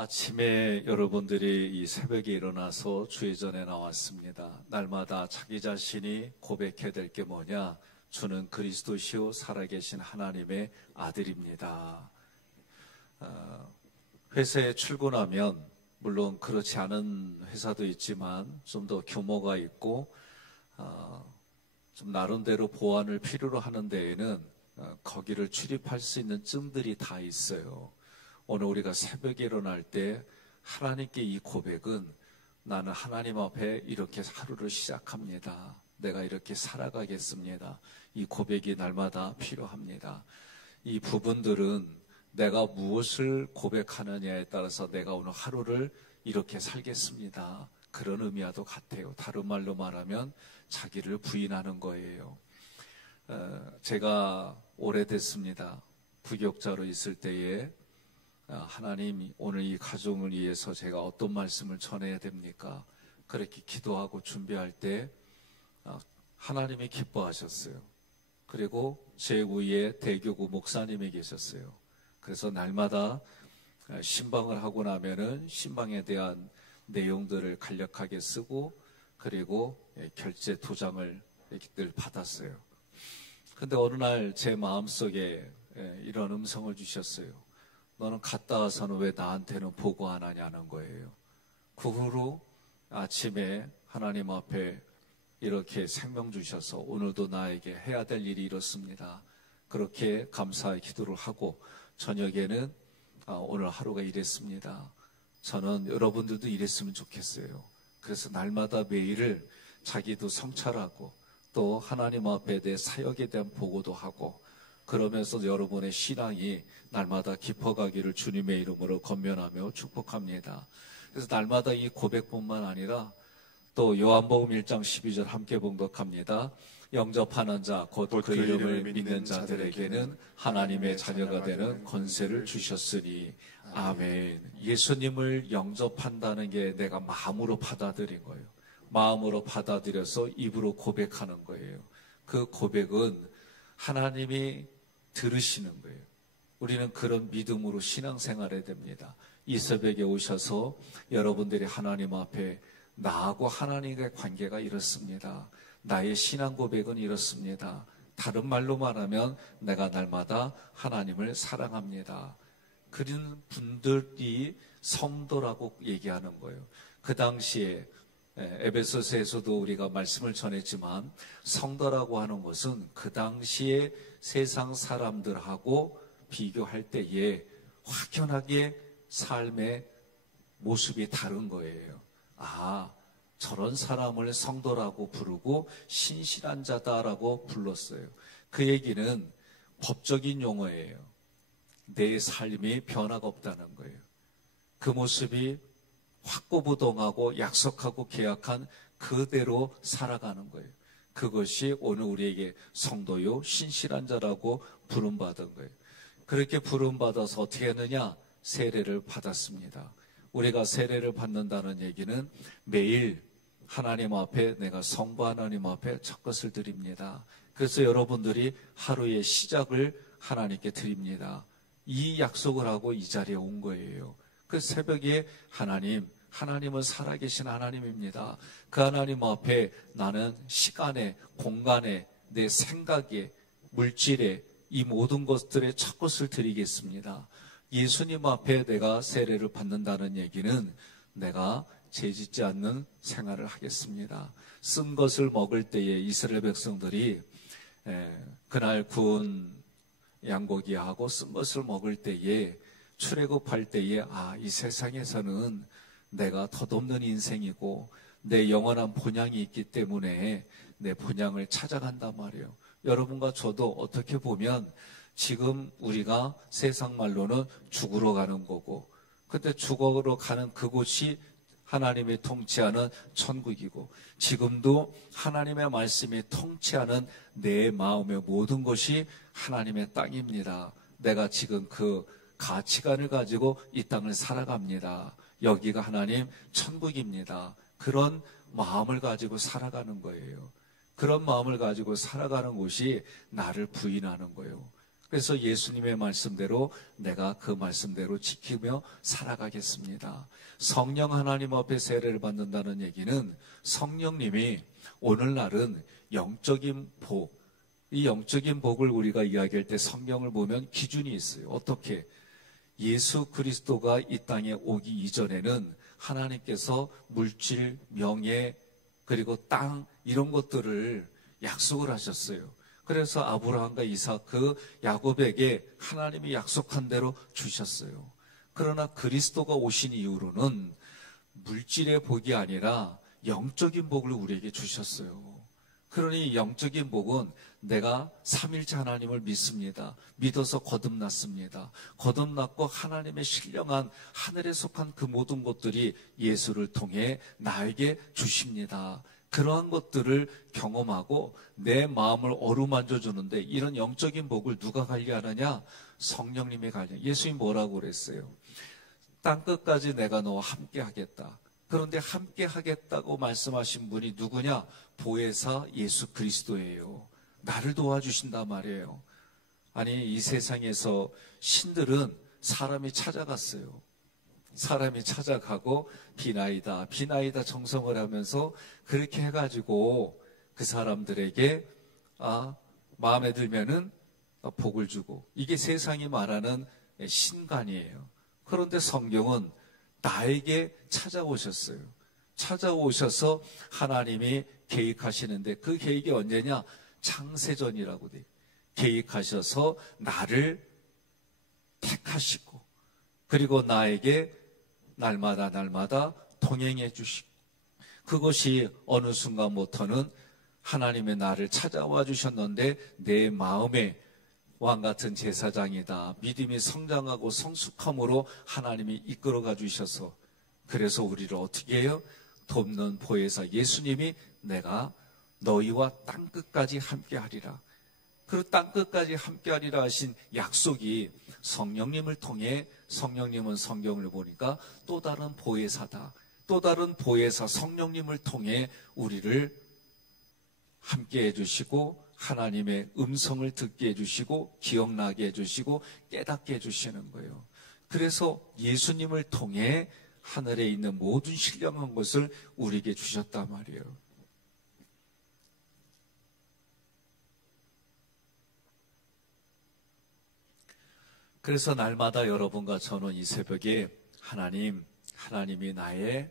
아침에 여러분들이 이 새벽에 일어나서 주의 전에 나왔습니다. 날마다 자기 자신이 고백해야 될 게 뭐냐? 주는 그리스도시요 살아계신 하나님의 아들입니다. 회사에 출근하면 물론 그렇지 않은 회사도 있지만 좀 더 규모가 있고 좀 나름대로 보안을 필요로 하는 데에는 거기를 출입할 수 있는 증들이 다 있어요. 오늘 우리가 새벽에 일어날 때 하나님께 이 고백은 나는 하나님 앞에 이렇게 하루를 시작합니다. 내가 이렇게 살아가겠습니다. 이 고백이 날마다 필요합니다. 이 부분들은 내가 무엇을 고백하느냐에 따라서 내가 오늘 하루를 이렇게 살겠습니다. 그런 의미와도 같아요. 다른 말로 말하면 자기를 부인하는 거예요. 제가 오래됐습니다. 부교육자로 있을 때에 하나님, 오늘 이 가정을 위해서 제가 어떤 말씀을 전해야 됩니까? 그렇게 기도하고 준비할 때 하나님이 기뻐하셨어요. 그리고 제 위에 대교구 목사님이 계셨어요. 그래서 날마다 신방을 하고 나면은 신방에 대한 내용들을 간략하게 쓰고 그리고 결제 도장을 늘 받았어요. 근데 어느 날 제 마음속에 이런 음성을 주셨어요. 너는 갔다 와서는 왜 나한테는 보고 안 하냐는 거예요. 그 후로 아침에 하나님 앞에 이렇게 생명 주셔서 오늘도 나에게 해야 될 일이 이렇습니다. 그렇게 감사의 기도를 하고 저녁에는 오늘 하루가 이랬습니다. 저는 여러분들도 이랬으면 좋겠어요. 그래서 날마다 매일을 자기도 성찰하고 또 하나님 앞에 대해 사역에 대한 보고도 하고 그러면서 여러분의 신앙이 날마다 깊어가기를 주님의 이름으로 권면하며 축복합니다. 그래서 날마다 이 고백뿐만 아니라 또 요한복음 1장 12절 함께 봉독합니다. 영접하는 자 곧 그 이름을 믿는 자들에게는 하나님의 자녀가 되는 권세를 주셨으니 아멘. 예수님을 영접한다는 게 내가 마음으로 받아들인 거예요. 마음으로 받아들여서 입으로 고백하는 거예요. 그 고백은 하나님이 들으시는 거예요. 우리는 그런 믿음으로 신앙생활해야 됩니다. 이 새벽에 오셔서 여러분들이 하나님 앞에 나하고 하나님의 관계가 이렇습니다. 나의 신앙 고백은 이렇습니다. 다른 말로 말하면 내가 날마다 하나님을 사랑합니다. 그런 분들이 성도라고 얘기하는 거예요. 그 당시에 에베소서에서도 우리가 말씀을 전했지만 성도라고 하는 것은 그 당시에 세상 사람들하고 비교할 때에 확연하게 삶의 모습이 다른 거예요. 저런 사람을 성도라고 부르고 신실한 자다라고 불렀어요. 그 얘기는 법적인 용어예요. 내 삶이 변화가 없다는 거예요. 그 모습이 확고부동하고 약속하고 계약한 그대로 살아가는 거예요. 그것이 오늘 우리에게 성도요 신실한 자라고 부름받은 거예요. 그렇게 부름받아서 어떻게 했느냐? 세례를 받았습니다. 우리가 세례를 받는다는 얘기는 매일 하나님 앞에 내가 성부 하나님 앞에 첫 것을 드립니다. 그래서 여러분들이 하루의 시작을 하나님께 드립니다. 이 약속을 하고 이 자리에 온 거예요. 그 새벽에 하나님은 살아계신 하나님입니다. 그 하나님 앞에 나는 시간에, 공간에, 내 생각에, 물질에 이 모든 것들의 첫 것을 드리겠습니다. 예수님 앞에 내가 세례를 받는다는 얘기는 내가 죄짓지 않는 생활을 하겠습니다. 쓴 것을 먹을 때에 이스라엘 백성들이 그날 구운 양고기하고 쓴 것을 먹을 때에 출애굽할 때에 이 세상에서는 내가 덧없는 인생이고 내 영원한 본향이 있기 때문에 내 본향을 찾아간단 말이에요. 여러분과 저도 어떻게 보면 지금 우리가 세상 말로는 죽으러 가는 거고 그때 죽으러 가는 그곳이 하나님의 통치하는 천국이고 지금도 하나님의 말씀이 통치하는 내 마음의 모든 것이 하나님의 땅입니다. 내가 지금 그 가치관을 가지고 이 땅을 살아갑니다. 여기가 하나님 천국입니다. 그런 마음을 가지고 살아가는 거예요. 그런 마음을 가지고 살아가는 곳이 나를 부인하는 거예요. 그래서 예수님의 말씀대로 내가 그 말씀대로 지키며 살아가겠습니다. 성령 하나님 앞에 세례를 받는다는 얘기는 성령님이 오늘날은 영적인 복, 이 영적인 복을 우리가 이야기할 때 성경을 보면 기준이 있어요. 어떻게? 예수 그리스도가 이 땅에 오기 이전에는 하나님께서 물질, 명예, 그리고 땅 이런 것들을 약속을 하셨어요. 그래서 아브라함과 이삭, 야곱에게 하나님이 약속한 대로 주셨어요. 그러나 그리스도가 오신 이후로는 물질의 복이 아니라 영적인 복을 우리에게 주셨어요. 그러니 영적인 복은 내가 삼일째 하나님을 믿습니다. 믿어서 거듭났습니다. 거듭났고 하나님의 신령한 하늘에 속한 그 모든 것들이 예수를 통해 나에게 주십니다. 그러한 것들을 경험하고 내 마음을 어루만져 주는데 이런 영적인 복을 누가 관리하느냐? 성령님이 관리. 예수님 뭐라고 그랬어요? 땅끝까지 내가 너와 함께 하겠다. 그런데 함께 하겠다고 말씀하신 분이 누구냐? 보혜사 예수 그리스도예요. 나를 도와주신단 말이에요. 아니, 이 세상에서 신들은 사람이 찾아갔어요. 사람이 찾아가고 비나이다 정성을 하면서 그렇게 해가지고 그 사람들에게 마음에 들면은 복을 주고, 이게 세상이 말하는 신관이에요. 그런데 성경은 나에게 찾아오셨어요. 찾아오셔서 하나님이 계획하시는데 그 계획이 언제냐? 창세전이라고 돼요. 계획하셔서 나를 택하시고 그리고 나에게 날마다 동행해 주시고, 그것이 어느 순간부터는 하나님의 나를 찾아와 주셨는데 내 마음에 왕같은 제사장이다. 믿음이 성장하고 성숙함으로 하나님이 이끌어가 주셔서, 그래서 우리를 어떻게 해요? 돕는 보혜사 예수님이 내가 너희와 땅끝까지 함께하리라. 그 땅끝까지 함께하리라 하신 약속이 성령님을 통해, 성령님은 성경을 보니까 또 다른 보혜사다. 또 다른 보혜사 성령님을 통해 우리를 함께 해주시고 하나님의 음성을 듣게 해주시고 기억나게 해주시고 깨닫게 해주시는 거예요. 그래서 예수님을 통해 하늘에 있는 모든 신령한 것을 우리에게 주셨단 말이에요. 그래서 날마다 여러분과 저는 이 새벽에 하나님이 나의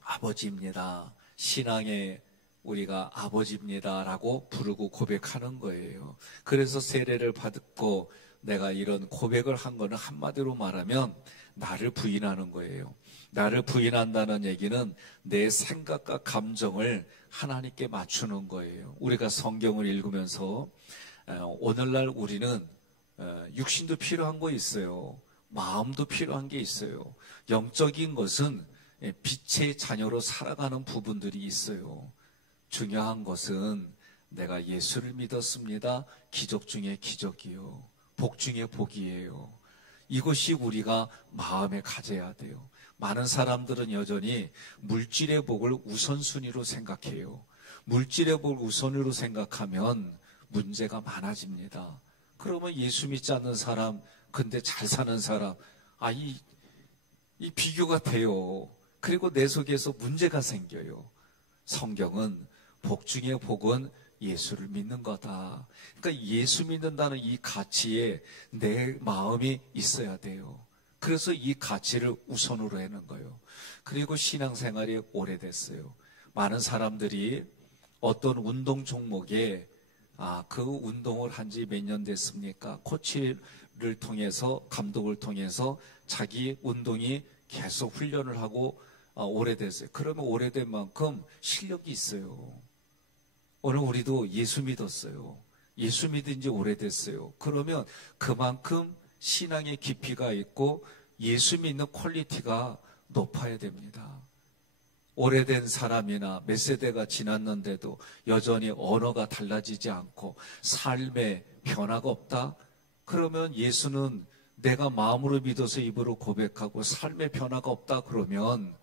아버지입니다. 신앙의 우리가 아버지입니다 라고 부르고 고백하는 거예요. 그래서 세례를 받고 내가 이런 고백을 한 거는 한마디로 말하면 나를 부인하는 거예요. 나를 부인한다는 얘기는 내 생각과 감정을 하나님께 맞추는 거예요. 우리가 성경을 읽으면서 오늘날 우리는 육신도 필요한 거 있어요. 마음도 필요한 게 있어요. 영적인 것은 빛의 자녀로 살아가는 부분들이 있어요. 중요한 것은 내가 예수를 믿었습니다. 기적 중에 기적이요. 복 중에 복이에요. 이것이 우리가 마음에 가져야 돼요. 많은 사람들은 여전히 물질의 복을 우선순위로 생각해요. 물질의 복을 우선으로 생각하면 문제가 많아집니다. 그러면 예수 믿지 않는 사람, 근데 잘 사는 사람, 이 비교가 돼요. 그리고 내 속에서 문제가 생겨요. 성경은 복 중에 복은 예수를 믿는 거다. 그러니까 예수 믿는다는 이 가치에 내 마음이 있어야 돼요. 그래서 이 가치를 우선으로 하는 거예요. 그리고 신앙생활이 오래됐어요. 많은 사람들이 어떤 운동 종목에 그 운동을 한 지 몇 년 됐습니까? 코치를 통해서, 감독을 통해서 자기 운동이 계속 훈련을 하고 오래됐어요. 그러면 오래된 만큼 실력이 있어요. 오늘 우리도 예수 믿었어요. 예수 믿은 지 오래됐어요. 그러면 그만큼 신앙의 깊이가 있고 예수 믿는 퀄리티가 높아야 됩니다. 오래된 사람이나 몇 세대가 지났는데도 여전히 언어가 달라지지 않고 삶에 변화가 없다? 그러면 예수는 내가 마음으로 믿어서 입으로 고백하고 삶의 변화가 없다 그러면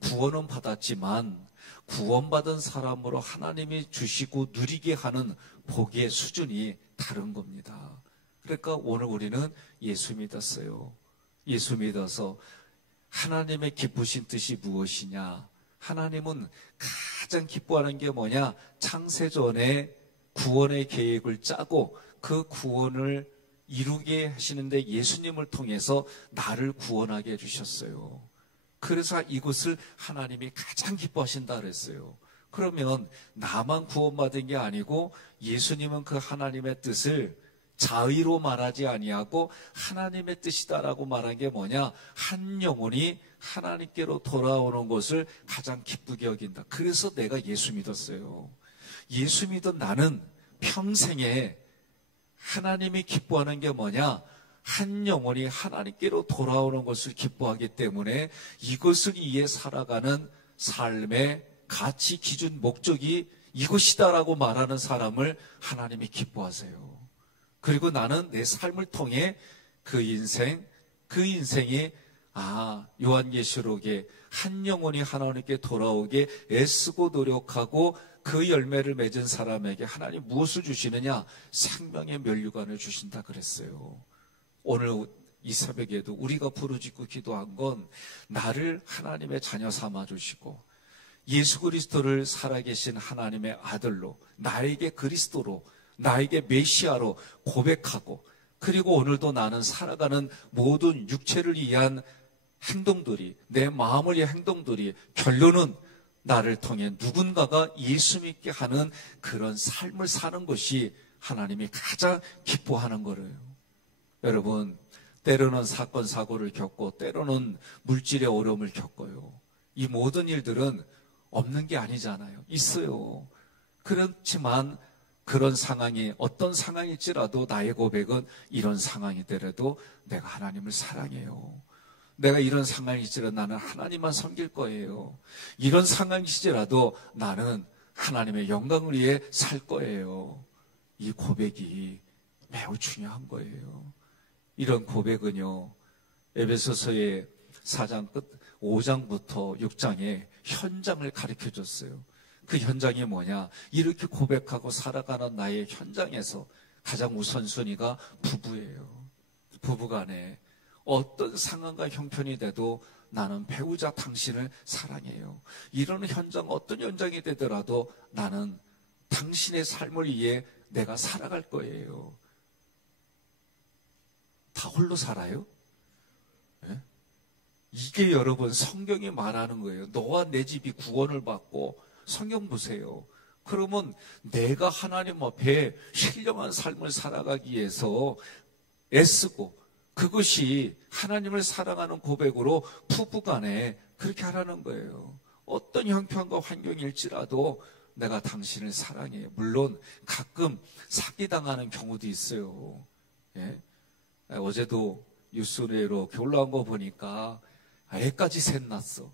구원은 받았지만 구원받은 사람으로 하나님이 주시고 누리게 하는 복의 수준이 다른 겁니다. 그러니까 오늘 우리는 예수 믿었어요. 예수 믿어서 하나님의 기쁘신 뜻이 무엇이냐? 하나님은 가장 기뻐하는 게 뭐냐? 창세전에 구원의 계획을 짜고 그 구원을 이루게 하시는데 예수님을 통해서 나를 구원하게 해주셨어요. 그래서 이것을 하나님이 가장 기뻐하신다 그랬어요. 그러면 나만 구원받은 게 아니고 예수님은 그 하나님의 뜻을 자의로 말하지 아니하고 하나님의 뜻이다라고 말한 게 뭐냐? 한 영혼이 하나님께로 돌아오는 것을 가장 기쁘게 여긴다. 그래서 내가 예수 믿었어요. 예수 믿은 나는 평생에 하나님이 기뻐하는 게 뭐냐? 한 영혼이 하나님께로 돌아오는 것을 기뻐하기 때문에 이것을 위해 살아가는 삶의 가치, 기준, 목적이 이것이다라고 말하는 사람을 하나님이 기뻐하세요. 그리고 나는 내 삶을 통해 그 인생이 요한계시록에 한 영혼이 하나님께 돌아오게 애쓰고 노력하고 그 열매를 맺은 사람에게 하나님 무엇을 주시느냐? 생명의 면류관을 주신다 그랬어요. 오늘 이 새벽에도 우리가 부르짖고 기도한 건 나를 하나님의 자녀 삼아 주시고 예수 그리스도를 살아계신 하나님의 아들로, 나에게 그리스도로, 나에게 메시아로 고백하고, 그리고 오늘도 나는 살아가는 모든 육체를 위한 행동들이, 내 마음을 위한 행동들이 결론은 나를 통해 누군가가 예수 믿게 하는 그런 삶을 사는 것이 하나님이 가장 기뻐하는 거예요. 여러분, 때로는 사건 사고를 겪고 때로는 물질의 어려움을 겪어요. 이 모든 일들은 없는 게 아니잖아요. 있어요. 그렇지만 그런 상황이 어떤 상황일지라도 나의 고백은 이런 상황이더라도 내가 하나님을 사랑해요. 내가 이런 상황일지라도 나는 하나님만 섬길 거예요. 이런 상황일지라도 나는 하나님의 영광을 위해 살 거예요. 이 고백이 매우 중요한 거예요. 이런 고백은요, 에베소서의 4장 끝 5장부터 6장에 현장을 가르쳐 줬어요. 그 현장이 뭐냐? 이렇게 고백하고 살아가는 나의 현장에서 가장 우선순위가 부부예요. 부부간에 어떤 상황과 형편이 돼도 나는 배우자 당신을 사랑해요. 이런 현장, 어떤 현장이 되더라도 나는 당신의 삶을 위해 내가 살아갈 거예요. 다 홀로 살아요? 네? 이게 여러분 성경이 말하는 거예요. 너와 내 집이 구원을 받고, 성경 보세요. 그러면 내가 하나님 앞에 신령한 삶을 살아가기 위해서 애쓰고, 그것이 하나님을 사랑하는 고백으로 부부간에 그렇게 하라는 거예요. 어떤 형편과 환경일지라도 내가 당신을 사랑해요. 물론 가끔 사기당하는 경우도 있어요. 예? 어제도 뉴스로 이렇게 올라온 거 보니까 애까지 셋났어.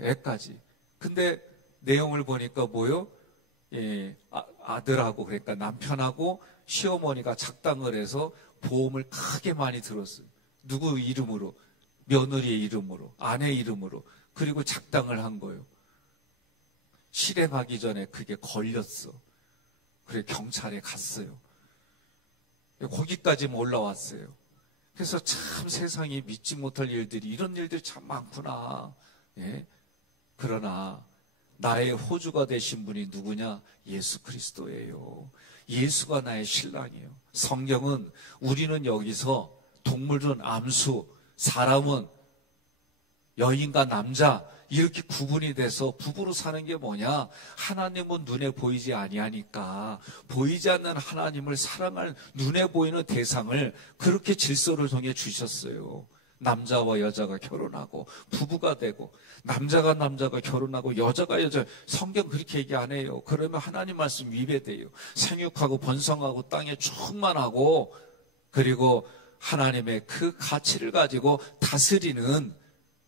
애까지. 근데 내용을 보니까 뭐요? 아들하고, 그러니까 남편하고 시어머니가 작당을 해서 보험을 크게 많이 들었어요. 누구 이름으로? 며느리의 이름으로, 아내 이름으로. 그리고 작당을 한 거예요. 실행하기 전에 그게 걸렸어. 그래 경찰에 갔어요. 거기까지 올라왔어요. 그래서 참 세상에 믿지 못할 일들이, 이런 일들이 참 많구나. 예? 그러나 나의 호주가 되신 분이 누구냐? 예수 그리스도예요. 예수가 나의 신랑이에요. 성경은 우리는 여기서 동물은 암수, 사람은 여인과 남자, 이렇게 구분이 돼서 부부로 사는 게 뭐냐? 하나님은 눈에 보이지 아니하니까 보이지 않는 하나님을 사랑할 눈에 보이는 대상을 그렇게 질서를 정해 주셨어요. 남자와 여자가 결혼하고 부부가 되고, 남자가 결혼하고 여자가 여자, 성경 그렇게 얘기 안 해요. 그러면 하나님 말씀 위배돼요. 생육하고 번성하고 땅에 충만하고, 그리고 하나님의 그 가치를 가지고 다스리는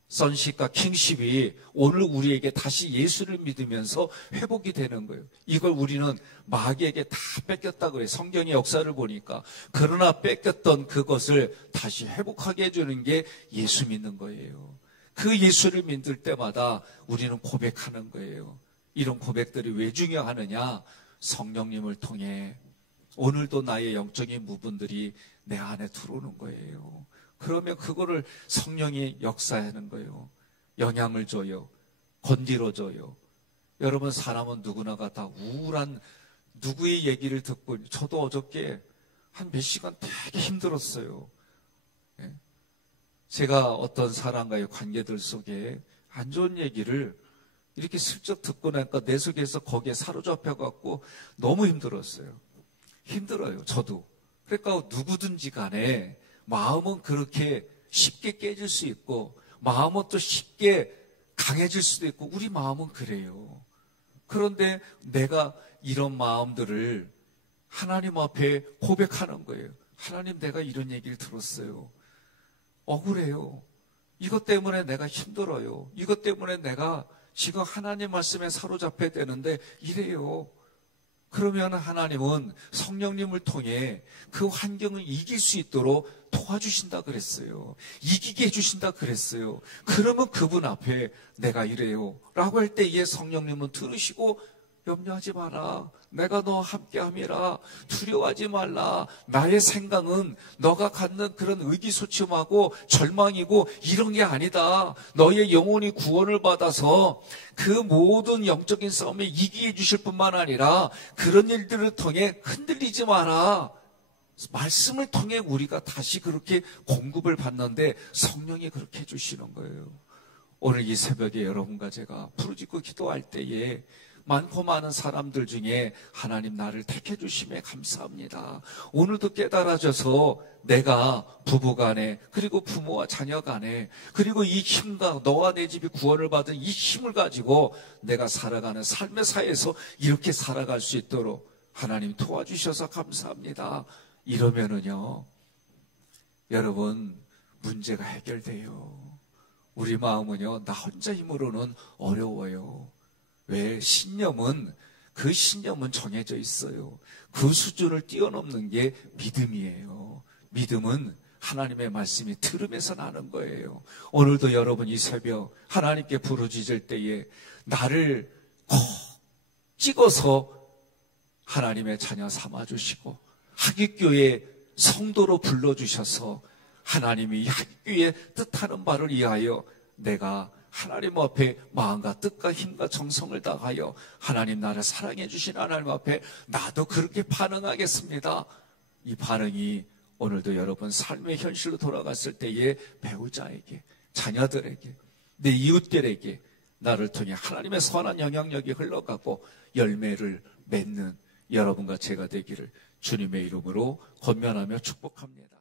선십과 킹십이 오늘 우리에게 다시 예수를 믿으면서 회복이 되는 거예요. 이걸 우리는 마귀에게 다 뺏겼다 그래요. 성경의 역사를 보니까. 그러나 뺏겼던 그것을 다시 회복하게 해주는 게 예수 믿는 거예요. 그 예수를 믿을 때마다 우리는 고백하는 거예요. 이런 고백들이 왜 중요하느냐? 성령님을 통해 오늘도 나의 영적인 부분들이 내 안에 들어오는 거예요. 그러면 그거를 성령이 역사하는 거예요. 영향을 줘요. 건드려줘요. 여러분, 사람은 누구나가 다 우울한 누구의 얘기를 듣고, 저도 어저께 한 몇 시간 되게 힘들었어요. 제가 어떤 사람과의 관계들 속에 안 좋은 얘기를 이렇게 슬쩍 듣고 나니까 내 속에서 거기에 사로잡혀갖고 너무 힘들었어요. 힘들어요, 저도. 그러니까 누구든지 간에 마음은 그렇게 쉽게 깨질 수 있고, 마음은 또 쉽게 강해질 수도 있고, 우리 마음은 그래요. 그런데 내가 이런 마음들을 하나님 앞에 고백하는 거예요. 하나님, 내가 이런 얘기를 들었어요. 억울해요. 이것 때문에 내가 힘들어요. 이것 때문에 내가 지금 하나님 말씀에 사로잡혀야 되는데 이래요. 그러면 하나님은 성령님을 통해 그 환경을 이길 수 있도록 도와주신다 그랬어요. 이기게 해주신다 그랬어요. 그러면 그분 앞에 내가 이래요 라고 할 때에 성령님은 들으시고, 염려하지 마라. 내가 너와 함께함이라. 두려워하지 말라. 나의 생각은 너가 갖는 그런 의기소침하고 절망이고 이런 게 아니다. 너의 영혼이 구원을 받아서 그 모든 영적인 싸움에 이기게 해주실 뿐만 아니라 그런 일들을 통해 흔들리지 마라. 말씀을 통해 우리가 다시 그렇게 공급을 받는데 성령이 그렇게 해주시는 거예요. 오늘 이 새벽에 여러분과 제가 부르짖고 기도할 때에 많고 많은 사람들 중에 하나님 나를 택해 주심에 감사합니다. 오늘도 깨달아져서 내가 부부간에, 그리고 부모와 자녀간에, 그리고 이 힘과 너와 내 집이 구원을 받은 이 힘을 가지고 내가 살아가는 삶의 사회에서 이렇게 살아갈 수 있도록 하나님 도와주셔서 감사합니다. 이러면은요, 여러분, 문제가 해결돼요. 우리 마음은요, 나 혼자 힘으로는 어려워요. 왜? 신념은 정해져 있어요. 그 수준을 뛰어넘는 게 믿음이에요. 믿음은 하나님의 말씀이 들음에서 나는 거예요. 오늘도 여러분 이 새벽 하나님께 부르짖을 때에 나를 콕 찍어서 하나님의 자녀 삼아주시고 하깃교회 성도로 불러주셔서 하나님이 하깃교회의 뜻하는 바를 위하여 내가 하나님 앞에 마음과 뜻과 힘과 정성을 다하여 하나님 나를 사랑해 주신 하나님 앞에 나도 그렇게 반응하겠습니다. 이 반응이 오늘도 여러분 삶의 현실로 돌아갔을 때에 배우자에게, 자녀들에게, 내 이웃들에게 나를 통해 하나님의 선한 영향력이 흘러가고 열매를 맺는 여러분과 제가 되기를 주님의 이름으로 권면하며 축복합니다.